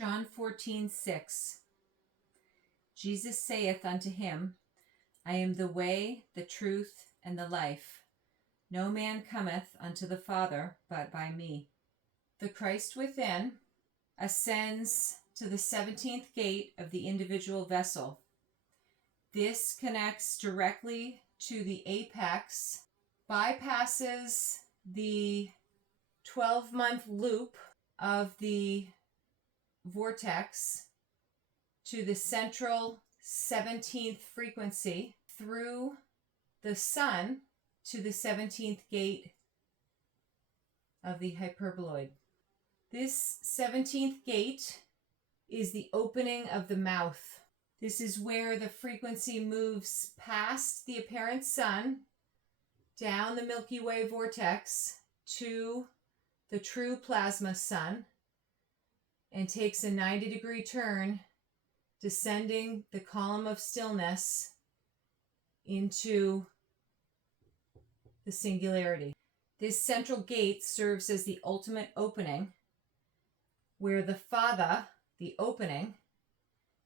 John 14:6. Jesus saith unto him, I am the way, the truth, and the life. No man cometh unto the Father but by me. The Christ within ascends to the 17th gate of the individual vessel. This connects directly to the apex, bypasses the 12-month loop of the vortex to the central 17th frequency through the sun to the 17th gate of the hyperboloid. This 17th gate is the opening of the mouth. This is where the frequency moves past the apparent sun, down the Milky Way vortex to the true plasma sun, and takes a 90-degree turn, descending the column of stillness into the singularity. This central gate serves as the ultimate opening, where the Father, the opening,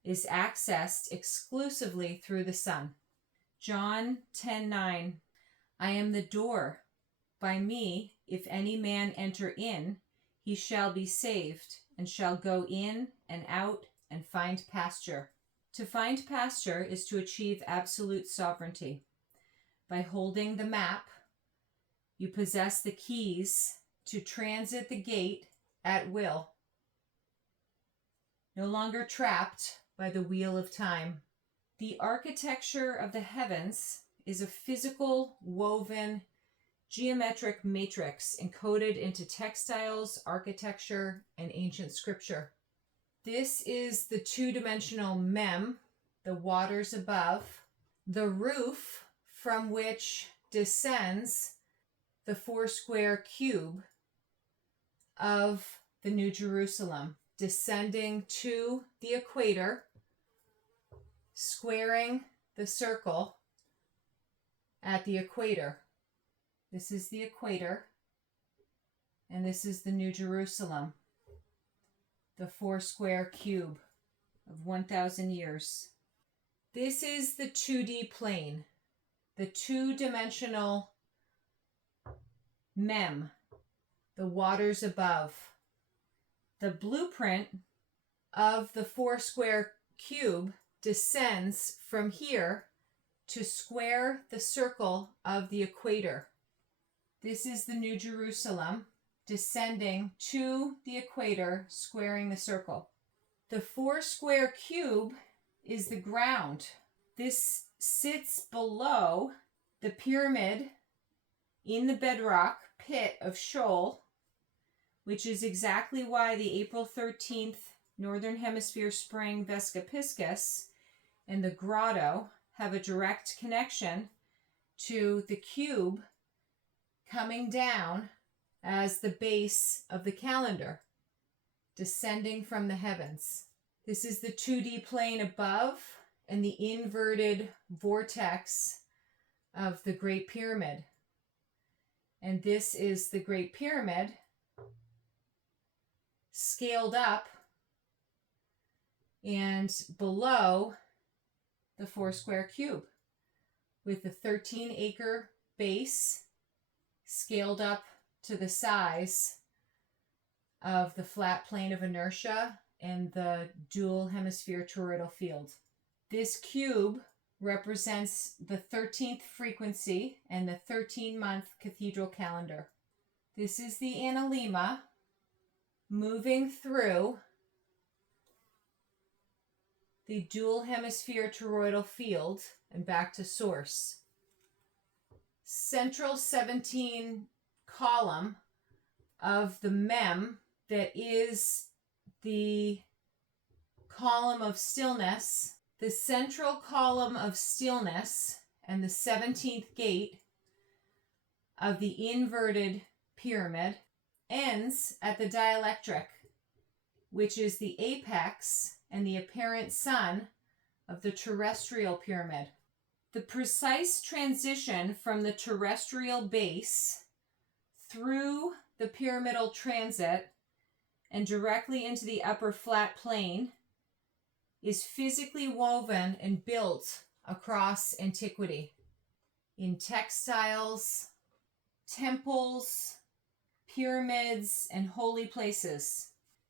is accessed exclusively through the sun. John 10:9. I am the door. By me, if any man enter in, he shall be saved, and shall go in and out and find pasture. To find pasture is to achieve absolute sovereignty. By holding the map, you possess the keys to transit the gate at will, no longer trapped by the wheel of time. The architecture of the heavens is a physical, woven, geometric matrix encoded into textiles, architecture, and ancient scripture. This is the two-dimensional mem, the waters above, the roof from which descends the four-square cube of the New Jerusalem, descending to the equator, squaring the circle at the equator. This is the equator, and this is the New Jerusalem, the four-square cube of 1,000 years. This is the 2D plane, the two-dimensional mem, the waters above. The blueprint of the four-square cube descends from here to square the circle of the equator. This is the New Jerusalem, descending to the equator, squaring the circle. The four-square cube is the ground. This sits below the pyramid in the bedrock pit of Sheol, which is exactly why the April 13th Northern Hemisphere Spring Vesca-Piscis and the Grotto have a direct connection to the cube coming down as the base of the calendar, descending from the heavens. This is the 2D plane above and the inverted vortex of the Great Pyramid. And this is the Great Pyramid scaled up and below the four-square cube with the 13-acre base scaled up to the size of the flat plane of inertia and the dual hemisphere toroidal field. This cube represents the 13th frequency and the 13-month cathedral calendar. This is the analemma moving through the dual hemisphere toroidal field and back to source. Central 17 column of the mem that is the column of stillness, the central column of stillness and the 17th gate of the inverted pyramid ends at the dielectric, which is the apex and the apparent sun of the terrestrial pyramid. The precise transition from the terrestrial base through the pyramidal transit and directly into the upper flat plane, is physically woven and built across antiquity in textiles, temples, pyramids, and holy places.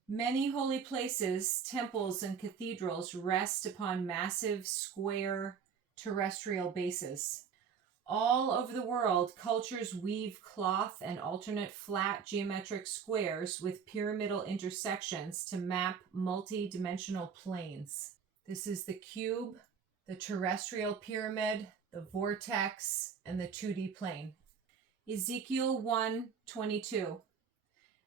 Many holy places, temples, and cathedrals rest upon massive square terrestrial bases. All over the world, cultures weave cloth and alternate flat geometric squares with pyramidal intersections to map multi-dimensional planes. This is the cube, the terrestrial pyramid, the vortex, and the 2D plane. Ezekiel 1:22.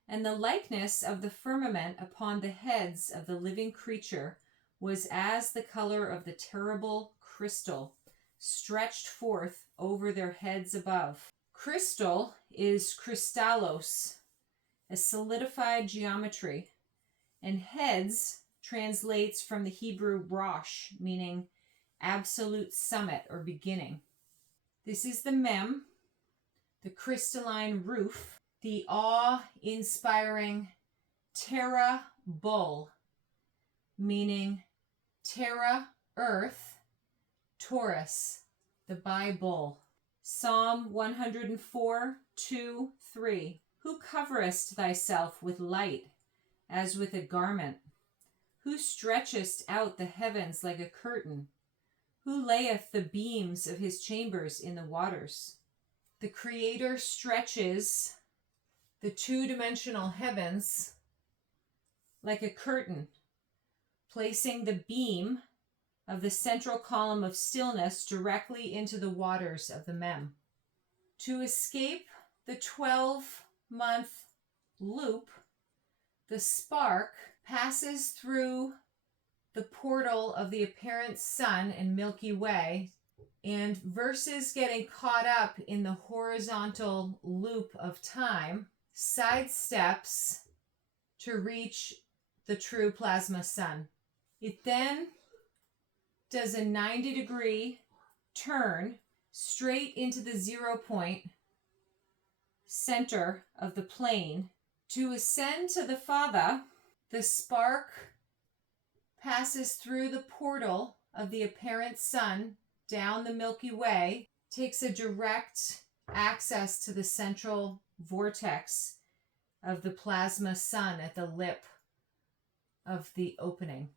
And the likeness of the firmament upon the heads of the living creature was as the color of the terrible crystal, stretched forth over their heads above. Crystal is crystallos, a solidified geometry, and heads translates from the Hebrew rosh, meaning absolute summit or beginning. This is the mem, the crystalline roof, the awe-inspiring terra bull, meaning terra, earth, Taurus, the Bible. Psalm 104:2-3. Who coverest thyself with light as with a garment? Who stretchest out the heavens like a curtain? Who layeth the beams of his chambers in the waters? The Creator stretches the two-dimensional heavens like a curtain, placing the beam of the central column of stillness directly into the waters of the mem. To escape the 12-month loop, the spark passes through the portal of the apparent sun and Milky Way, and versus getting caught up in the horizontal loop of time, sidesteps to reach the true plasma sun. It then does a 90-degree turn straight into the 0 point center of the plane. To ascend to the Father, the spark passes through the portal of the apparent sun down the Milky Way, takes a direct access to the central vortex of the plasma sun at the lip of the opening.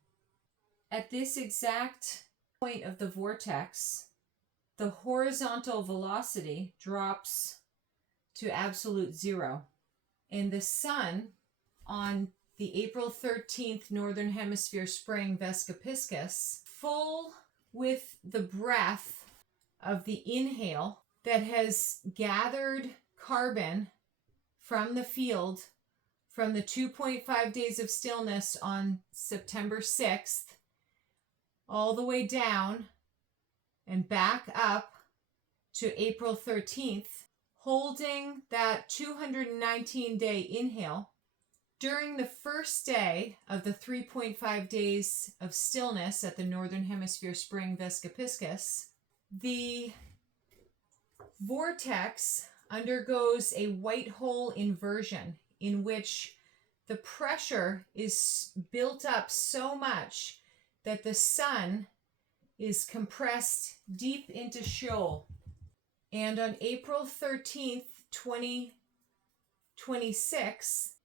At this exact point of the vortex, the horizontal velocity drops to absolute zero, and the sun on the April 13th Northern Hemisphere spring Vescapiscus, full with the breath of the inhale that has gathered carbon from the field from the 2.5 days of stillness on September 6th, all the way down and back up to April 13th, holding that 219-day inhale. During the first day of the 3.5 days of stillness at the Northern Hemisphere spring Vescapiscus, the vortex undergoes a white hole inversion in which the pressure is built up so much that the sun is compressed deep into Sheol. And on April 13th, 2026,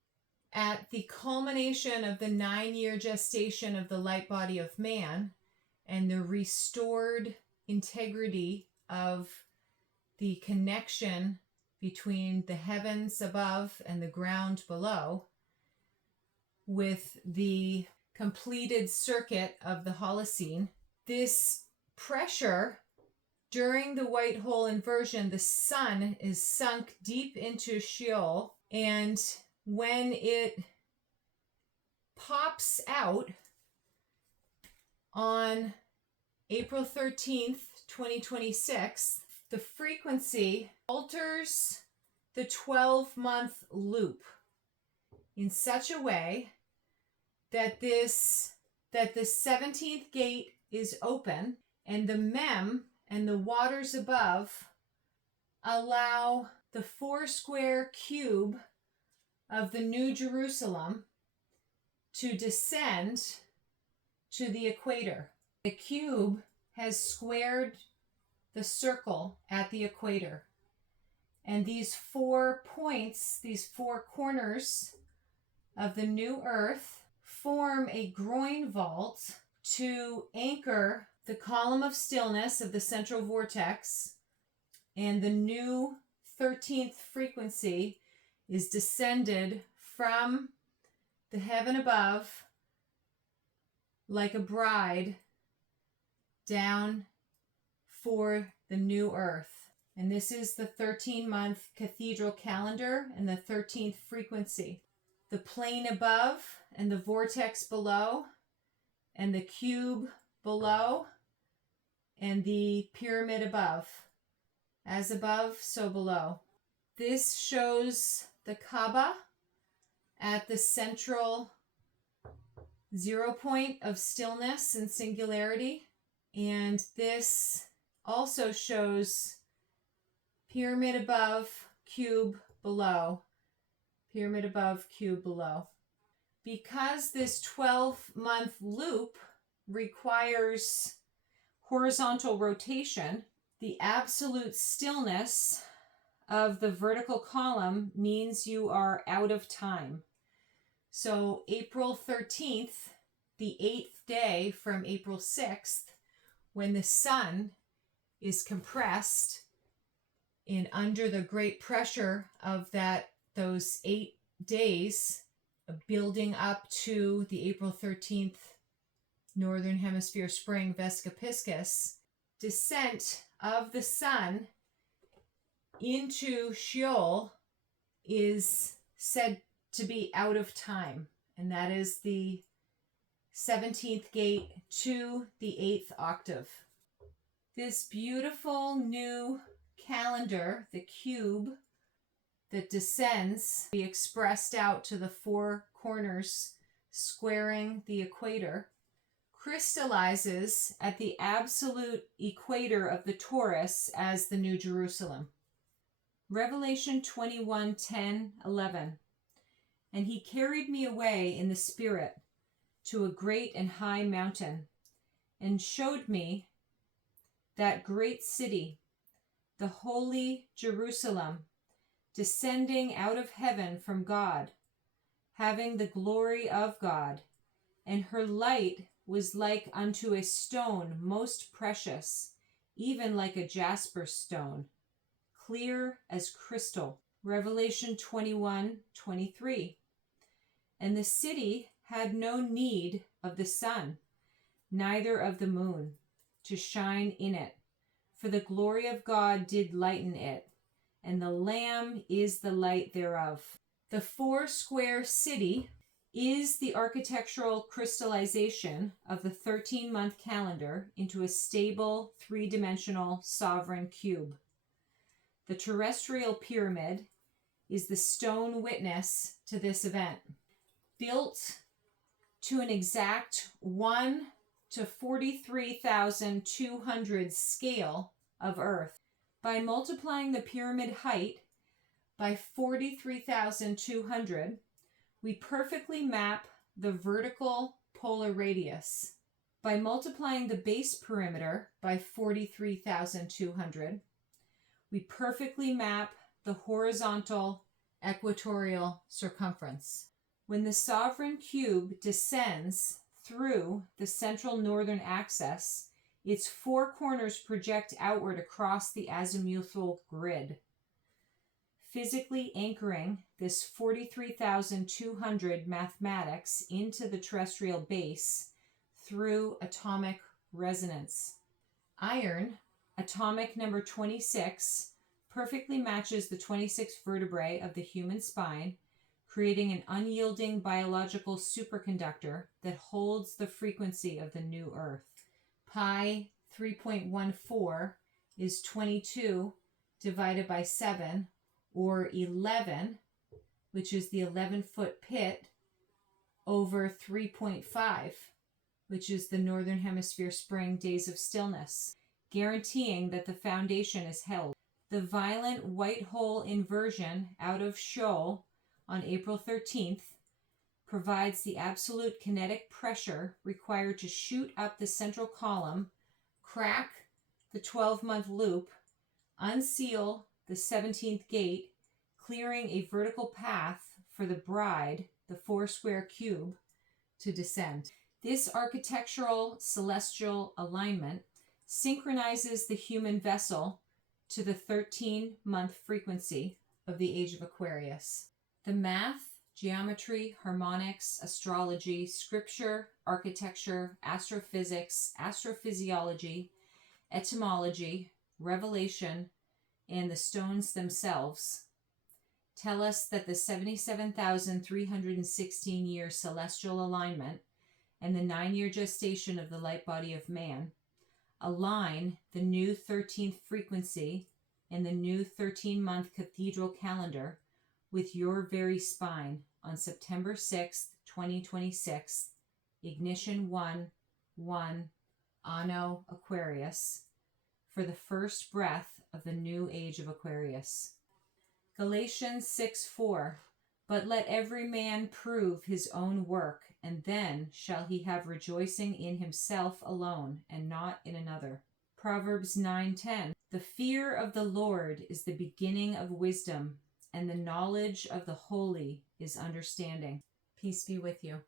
at the culmination of the 9-year gestation of the light body of man and the restored integrity of the connection between the heavens above and the ground below, with the completed circuit of the Holocene, this pressure during the white hole inversion, the sun is sunk deep into Sheol, and when it pops out on April 13th, 2026, the frequency alters the 12-month loop in such a way that the 17th gate is open, and the mem and the waters above allow the 4 square cube of the New Jerusalem to descend to the equator. The cube has squared the circle at the equator. And these 4 points, these 4 corners of the new earth form a groin vault to anchor the column of stillness of the central vortex, and the new 13th frequency is descended from the heaven above like a bride down for the new earth. And this is the 13-month cathedral calendar and the 13th frequency. The plane above and the vortex below and the cube below and the pyramid above. As above, so below. This shows the Kaaba at the central 0 point of stillness and singularity. And this also shows pyramid above, cube below. Pyramid above, cube below. Because this 12-month loop requires horizontal rotation, the absolute stillness of the vertical column means you are out of time. So April 13th, the 8th day from April 6th, when the sun is compressed in under the great pressure of those 8 days building up to the April 13th Northern Hemisphere spring Vesca Piscis, descent of the sun into Sheol is said to be out of time, and that is the 17th gate to the 8th octave. This beautiful new calendar, the cube that descends, be expressed out to the 4 corners squaring the equator, crystallizes at the absolute equator of the torus as the New Jerusalem. Revelation 21:10-11. And he carried me away in the spirit to a great and high mountain, and showed me that great city, the holy Jerusalem, descending out of heaven from God, having the glory of God, and her light was like unto a stone most precious, even like a jasper stone, clear as crystal. Revelation 21:23. And the city had no need of the sun, neither of the moon, to shine in it, for the glory of God did lighten it, and the Lamb is the light thereof. The 4-square city is the architectural crystallization of the 13-month calendar into a stable 3-dimensional sovereign cube. The terrestrial pyramid is the stone witness to this event. Built to an exact 1 to 43,200 scale of Earth, by multiplying the pyramid height by 43,200, we perfectly map the vertical polar radius. By multiplying the base perimeter by 43,200, we perfectly map the horizontal equatorial circumference. When the sovereign cube descends through the central northern axis, its 4 corners project outward across the azimuthal grid, physically anchoring this 43,200 mathematics into the terrestrial base through atomic resonance. Iron, atomic number 26, perfectly matches the 26 vertebrae of the human spine, creating an unyielding biological superconductor that holds the frequency of the new Earth. Pi 3.14 is 22 divided by 7, or 11, which is the 11-foot pit, over 3.5, which is the Northern Hemisphere spring days of stillness, guaranteeing that the foundation is held. The violent white hole inversion out of Sheol on April 13th provides the absolute kinetic pressure required to shoot up the central column, crack the 12-month loop, unseal the 17th gate, clearing a vertical path for the bride, the 4-square cube, to descend. This architectural celestial alignment synchronizes the human vessel to the 13-month frequency of the Age of Aquarius. The math, geometry, harmonics, astrology, scripture, architecture, astrophysics, astrophysiology, etymology, revelation, and the stones themselves tell us that the 77,316-year celestial alignment and the 9-year gestation of the light body of man align the new 13th frequency in the new 13-month cathedral calendar with your very spine on September 6th, 2026, Ignition 1-1 Anno Aquarius, for the first breath of the new age of Aquarius. Galatians 6:4, but let every man prove his own work, and then shall he have rejoicing in himself alone, and not in another. Proverbs 9:10, the fear of the Lord is the beginning of wisdom, and the knowledge of the holy is understanding. Peace be with you.